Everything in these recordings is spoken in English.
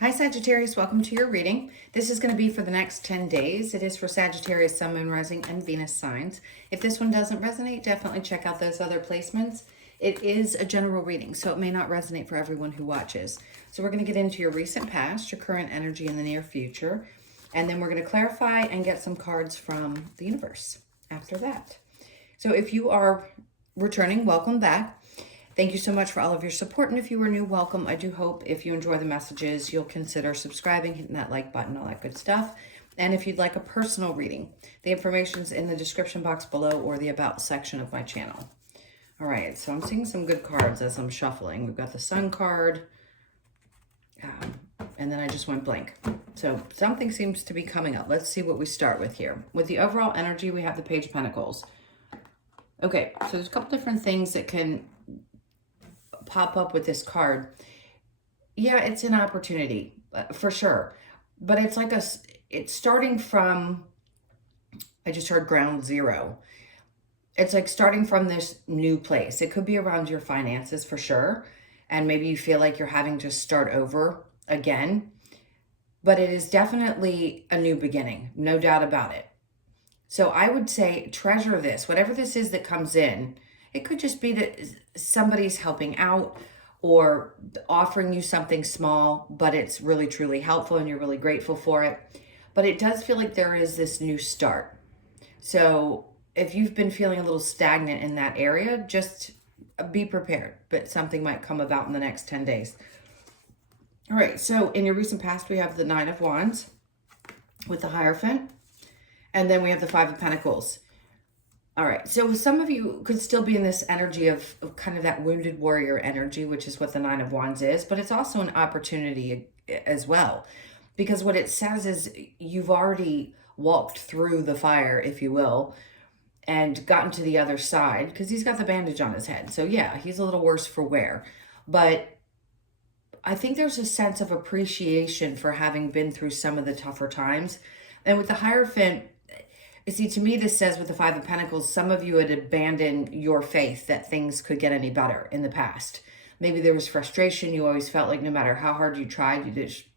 Hi Sagittarius, welcome to your reading. This is going to be for the next 10 days. It is for Sagittarius, Sun, Moon, Rising, and Venus signs. If this one doesn't resonate, definitely check out those other placements. It is a general reading, so it may not resonate for everyone who watches. So we're going to get into your recent past, your current energy in the near future, and then we're going to clarify and get some cards from the universe after that. So if you are returning, welcome back. Thank you so much for all of your support. And if you were new, welcome. I do hope if you enjoy the messages, you'll consider subscribing, hitting that like button, all that good stuff. And if you'd like a personal reading, the information's in the description box below or the about section of my channel. All right, so I'm seeing some good cards as I'm shuffling. We've got the Sun card, and then I just went blank. So something seems to be coming up. Let's see what we start with here. With the overall energy, we have the Page of Pentacles. Okay, so there's a couple different things that can pop up with this card. Yeah, it's an opportunity for sure, but it's like it's starting from, I just heard ground zero. It's like starting from this new place. It could be around your finances for sure, and maybe you feel like you're having to start over again, but it is definitely a new beginning, no doubt about it. So I would say treasure this, whatever this is that comes in. It could just be that somebody's helping out or offering you something small, but it's really, truly helpful and you're really grateful for it. But it does feel like there is this new start. So if you've been feeling a little stagnant in that area, just be prepared. But something might come about in the next 10 days. All right, so in your recent past, we have the Nine of Wands with the Hierophant. And then we have the Five of Pentacles. All right, so some of you could still be in this energy of kind of that wounded warrior energy, which is what the Nine of Wands is, but it's also an opportunity as well. Because what it says is you've already walked through the fire, if you will, and gotten to the other side, because he's got the bandage on his head. So yeah, he's a little worse for wear. But I think there's a sense of appreciation for having been through some of the tougher times. And with the Hierophant, see, to me, this says with the Five of Pentacles, some of you had abandoned your faith that things could get any better in the past. Maybe there was frustration. You always felt like no matter how hard you tried,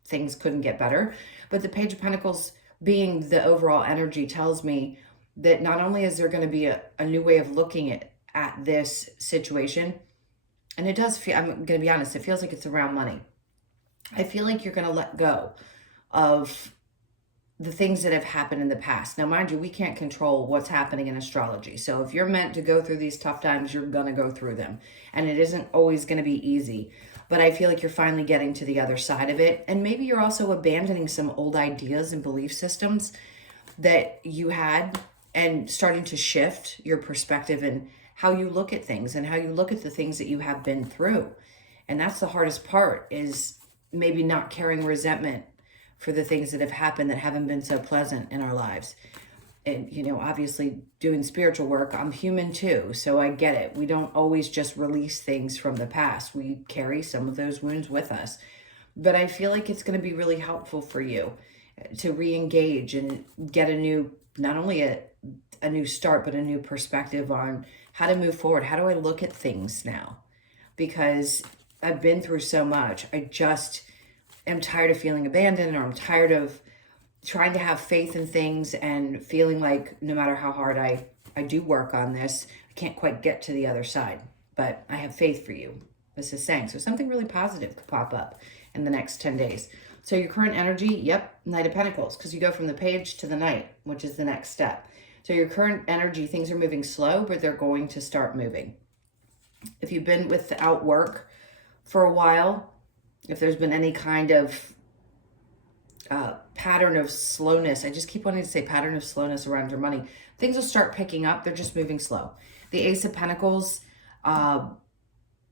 things couldn't get better. But the Page of Pentacles, being the overall energy, tells me that not only is there going to be a new way of looking at this situation, and it does feel, I'm going to be honest, it feels like it's around money. I feel like you're going to let go of the things that have happened in the past. Now, mind you, we can't control what's happening in astrology. So if you're meant to go through these tough times, you're going to go through them. And it isn't always going to be easy. But I feel like you're finally getting to the other side of it. And maybe you're also abandoning some old ideas and belief systems that you had and starting to shift your perspective and how you look at things and how you look at the things that you have been through. And that's the hardest part, is maybe not carrying resentment for the things that have happened that haven't been so pleasant in our lives. And, you know, obviously doing spiritual work, I'm human too, so I get it. We don't always just release things from the past. We carry some of those wounds with us. But I feel like it's going to be really helpful for you to re-engage and get a new, not only a new start, but a new perspective on how to move forward. How do I look at things now? Because I've been through so much. I'm tired of feeling abandoned, or I'm tired of trying to have faith in things and feeling like no matter how hard I do work on this, I can't quite get to the other side. But I have faith for you, this is saying. So something really positive could pop up in the next 10 days. So your current energy, yep, Knight of Pentacles, because you go from the Page to the Knight, which is the next step. So your current energy, things are moving slow, but they're going to start moving. If you've been without work for a while, if there's been any kind of pattern of slowness, I just keep wanting to say pattern of slowness around your money, things will start picking up. They're just moving slow. The Ace of Pentacles,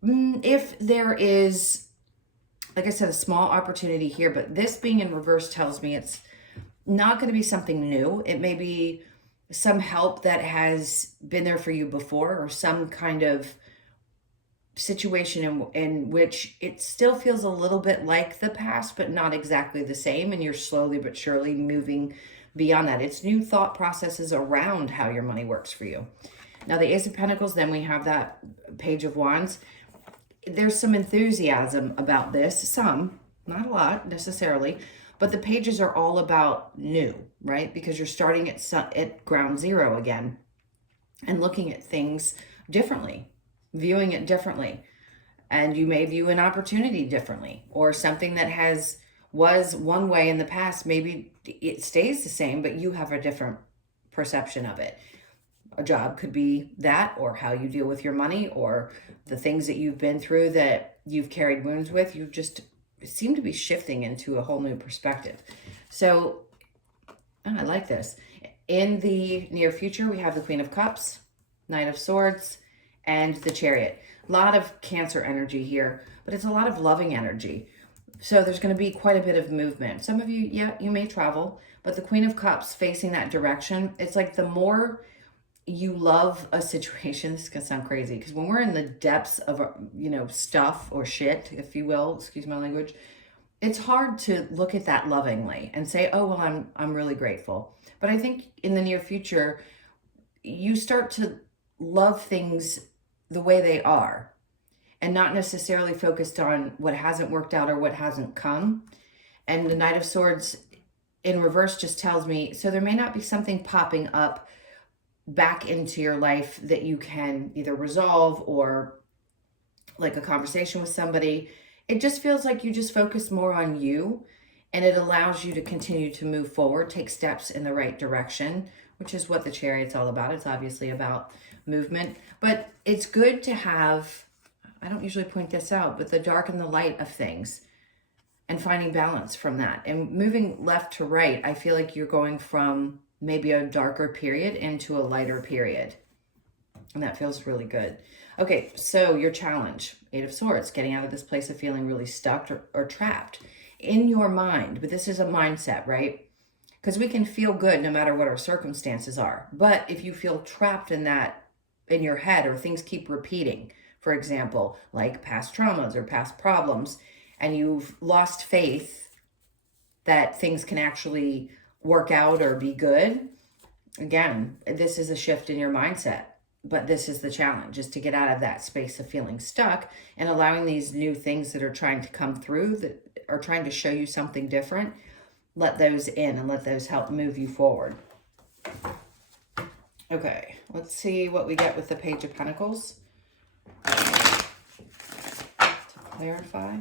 if there is, like I said, a small opportunity here, but this being in reverse tells me it's not going to be something new. It may be some help that has been there for you before, or some kind of situation in which it still feels a little bit like the past, but not exactly the same. And you're slowly but surely moving beyond that. It's new thought processes around how your money works for you. Now, the Ace of Pentacles, then we have that Page of Wands. There's some enthusiasm about this, some, Not a lot necessarily, but the pages are all about new, right? Because you're starting at ground zero again and looking at things differently, viewing it differently. And you may view an opportunity differently, or something that was one way in the past. Maybe it stays the same, but you have a different perception of it. A job could be that, or how you deal with your money, or the things that you've been through that you've carried wounds with. You just seem to be shifting into a whole new perspective. So I like this. In the near future, we have the Queen of Cups, Knight of Swords, and the Chariot. A lot of Cancer energy here, but it's a lot of loving energy. So there's going to be quite a bit of movement. Some of you, yeah, you may travel, but the Queen of Cups facing that direction, it's like the more you love a situation, this is going to sound crazy, because when we're in the depths of, stuff or shit, if you will, excuse my language, it's hard to look at that lovingly and say, oh, well, I'm really grateful. But I think in the near future, you start to love things the way they are and not necessarily focused on what hasn't worked out or what hasn't come. And the Knight of Swords in reverse just tells me, so there may not be something popping up back into your life that you can either resolve, or like a conversation with somebody. It just feels like you just focus more on you, and it allows you to continue to move forward, take steps in the right direction, which is what the Chariot's all about. It's obviously about movement, but it's good to have, I don't usually point this out, but the dark and the light of things and finding balance from that. And moving left to right, I feel like you're going from maybe a darker period into a lighter period. And that feels really good. Okay, so your challenge, Eight of Swords, getting out of this place of feeling really stuck or trapped in your mind. But this is a mindset, right? Because we can feel good no matter what our circumstances are. But if you feel trapped in that, in your head, or things keep repeating, for example, like past traumas or past problems, and you've lost faith that things can actually work out or be good, again, this is a shift in your mindset. But this is the challenge, is to get out of that space of feeling stuck and allowing these new things that are trying to come through, that are trying to show you something different. Let those in and let those help move you forward. Okay, let's see what we get with the Page of Pentacles to clarify.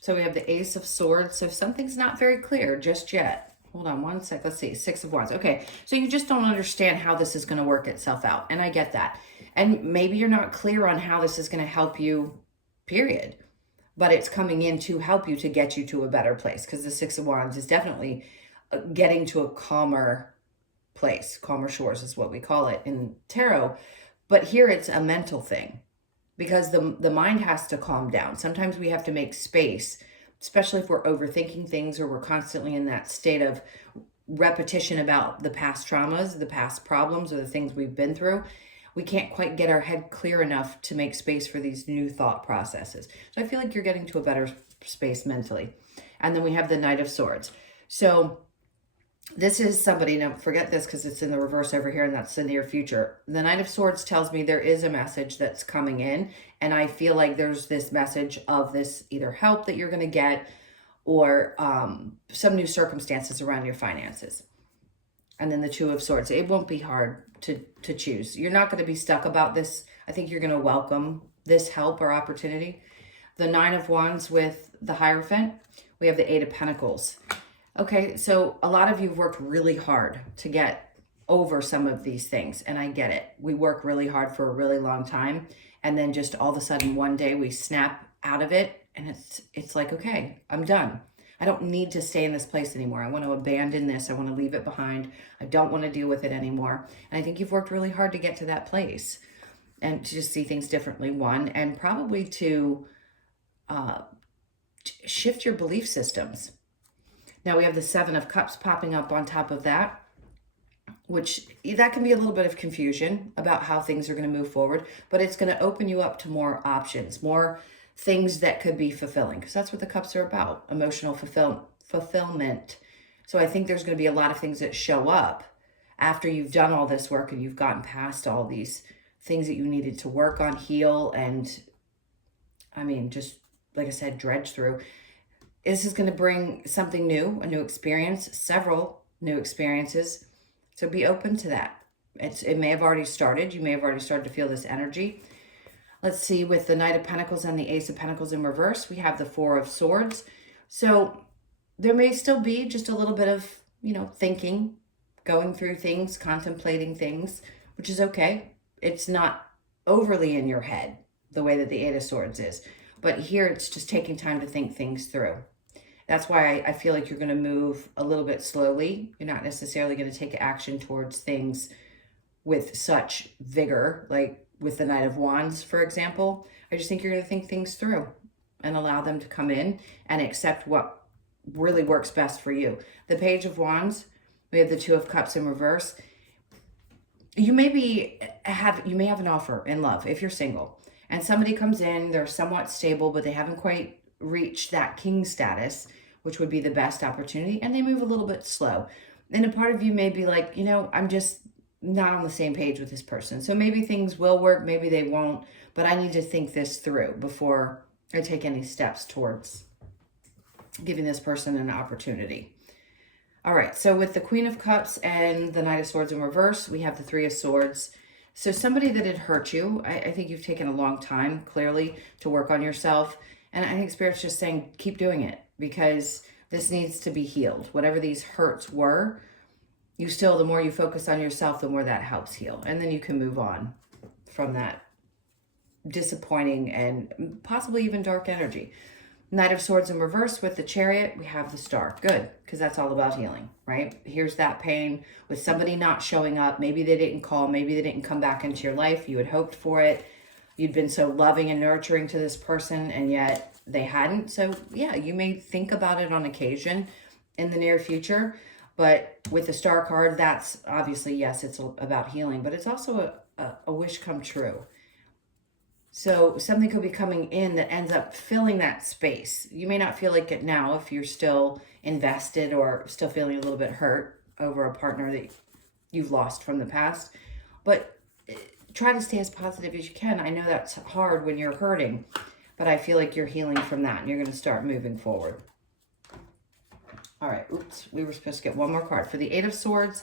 So we have the Ace of Swords. So something's not very clear just yet. Hold on one sec. Let's see. Six of Wands. Okay. So you just don't understand how this is going to work itself out. And I get that. And maybe you're not clear on how this is going to help you, period. But it's coming in to help you, to get you to a better place. Because the Six of Wands is definitely getting to a calmer place. Calmer shores is what we call it in tarot. But here it's a mental thing. Because the mind has to calm down. Sometimes we have to make space, especially if we're overthinking things, or we're constantly in that state of repetition about the past traumas, the past problems, or the things we've been through. We can't quite get our head clear enough to make space for these new thought processes. So I feel like you're getting to a better space mentally. And then we have the Knight of Swords. So this is somebody, now forget this because it's in the reverse over here, and that's the near future. The Knight of Swords tells me there is a message that's coming in, and I feel like there's this message of this either help that you're going to get, or some new circumstances around your finances. And then the Two of Swords. It won't be hard to choose. You're not going to be stuck about this. I think you're going to welcome this help or opportunity. The Nine of Wands with the Hierophant. We have the Eight of Pentacles. Okay, so a lot of you have worked really hard to get over some of these things, and I get it. We work really hard for a really long time, and then just all of a sudden one day we snap out of it, and it's like, okay, I'm done. I don't need to stay in this place anymore. I want to abandon this. I want to leave it behind. I don't want to deal with it anymore. And I think you've worked really hard to get to that place and to just see things differently, one, and probably to shift your belief systems. Now we have the Seven of Cups popping up on top of that, which that can be a little bit of confusion about how things are going to move forward, but it's going to open you up to more options, more things that could be fulfilling, because that's what the cups are about, emotional fulfillment. So I think there's going to be a lot of things that show up after you've done all this work and you've gotten past all these things that you needed to work on, heal, and I mean, just like I said, dredge through. This is going to bring something new, a new experience, several new experiences. So be open to that. It may have already started. You may have already started to feel this energy. Let's see, with the Knight of Pentacles and the Ace of Pentacles in reverse, we have the Four of Swords. So there may still be just a little bit of, thinking, going through things, contemplating things, which is okay. It's not overly in your head the way that the Eight of Swords is. But here it's just taking time to think things through. That's why I feel like you're going to move a little bit slowly. You're not necessarily going to take action towards things with such vigor, like with the Knight of Wands, for example. I just think you're going to think things through and allow them to come in and accept what really works best for you. The Page of Wands, we have the Two of Cups in reverse. You may have an offer in love if you're single, and somebody comes in, they're somewhat stable, but they haven't quite reached that king status, which would be the best opportunity, and they move a little bit slow. And a part of you may be like, I'm just not on the same page with this person. So maybe things will work, maybe they won't, but I need to think this through before I take any steps towards giving this person an opportunity. All right, so with the Queen of Cups and the Knight of Swords in reverse, we have the Three of Swords. So somebody that had hurt you, I think you've taken a long time, clearly, to work on yourself. And I think Spirit's just saying, keep doing it, because this needs to be healed. Whatever these hurts were, the more you focus on yourself, the more that helps heal. And then you can move on from that disappointing and possibly even dark energy. Knight of Swords in reverse with the Chariot, we have the Star. Good, because that's all about healing, right? Here's that pain with somebody not showing up. Maybe they didn't call. Maybe they didn't come back into your life. You had hoped for it. You'd been so loving and nurturing to this person, and yet they hadn't. So yeah, you may think about it on occasion in the near future. But with the Star card, that's obviously, yes, it's about healing, but it's also a wish come true. So something could be coming in that ends up filling that space. You may not feel like it now if you're still invested or still feeling a little bit hurt over a partner that you've lost from the past. But try to stay as positive as you can. I know that's hard when you're hurting, but I feel like you're healing from that and you're going to start moving forward. All right, oops, we were supposed to get one more card. For the Eight of Swords,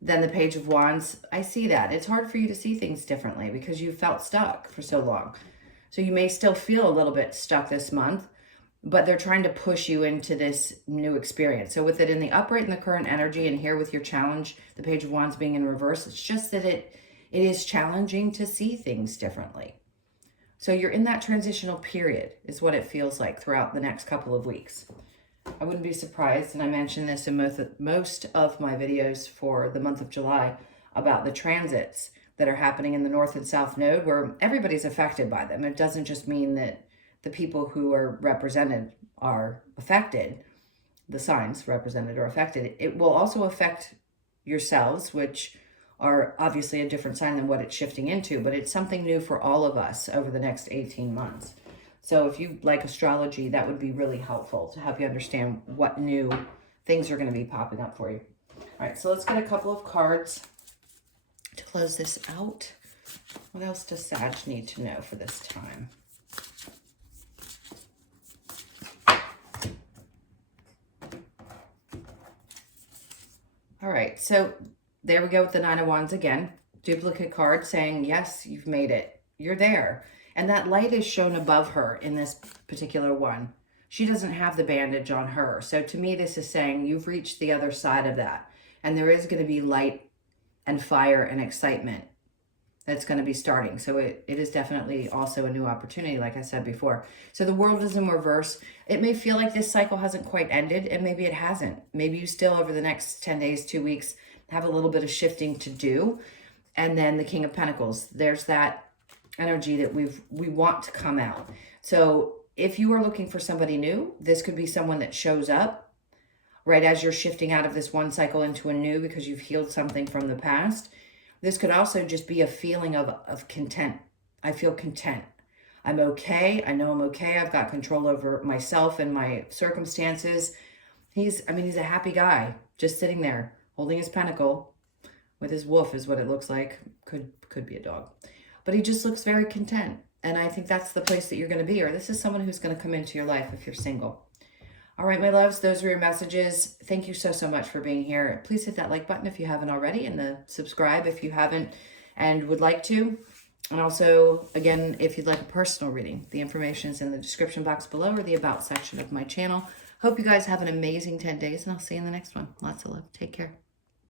then the Page of Wands, I see that. It's hard for you to see things differently because you felt stuck for so long. So you may still feel a little bit stuck this month, but they're trying to push you into this new experience. So with it in the upright and the current energy, and here with your challenge, the Page of Wands being in reverse, it's just that it is challenging to see things differently. So you're in that transitional period is what it feels like throughout the next couple of weeks. I wouldn't be surprised, and I mentioned this in most of my videos for the month of July, about the transits that are happening in the North and South Node, where everybody's affected by them. It doesn't just mean that the people who are represented are affected, the signs represented are affected. It will also affect yourselves, which are obviously a different sign than what it's shifting into, but it's something new for all of us over the next 18 months. So if you like astrology, that would be really helpful to help you understand what new things are going to be popping up for you. All right, so let's get a couple of cards to close this out. What else does Sag need to know for this time? All right, so there we go with the Nine of Wands again. Duplicate card saying, yes, you've made it. You're there. And that light is shown above her in this particular one. She doesn't have the bandage on her. So to me, this is saying you've reached the other side of that. And there is going to be light and fire and excitement that's going to be starting. So it is definitely also a new opportunity, like I said before. So the world is in reverse. It may feel like this cycle hasn't quite ended, and maybe it hasn't. Maybe you still, over the next 10 days, 2 weeks, have a little bit of shifting to do. And then the King of Pentacles. There's that energy that we want to come out. So if you are looking for somebody new, this could be someone that shows up right as you're shifting out of this one cycle into a new because you've healed something from the past. This could also just be a feeling of content. I feel content. I'm okay. I know I'm okay. I've got control over myself and my circumstances. He's a happy guy just sitting there holding his pentacle with his wolf is what it looks like. Could be a dog. But he just looks very content. And I think that's the place that you're going to be, or this is someone who's going to come into your life if you're single. All right, my loves, those are your messages. Thank you so, so much for being here. Please hit that like button if you haven't already, and the subscribe if you haven't and would like to. And also, again, if you'd like a personal reading, the information is in the description box below or the About section of my channel. Hope you guys have an amazing 10 days, and I'll see you in the next one. Lots of love. Take care.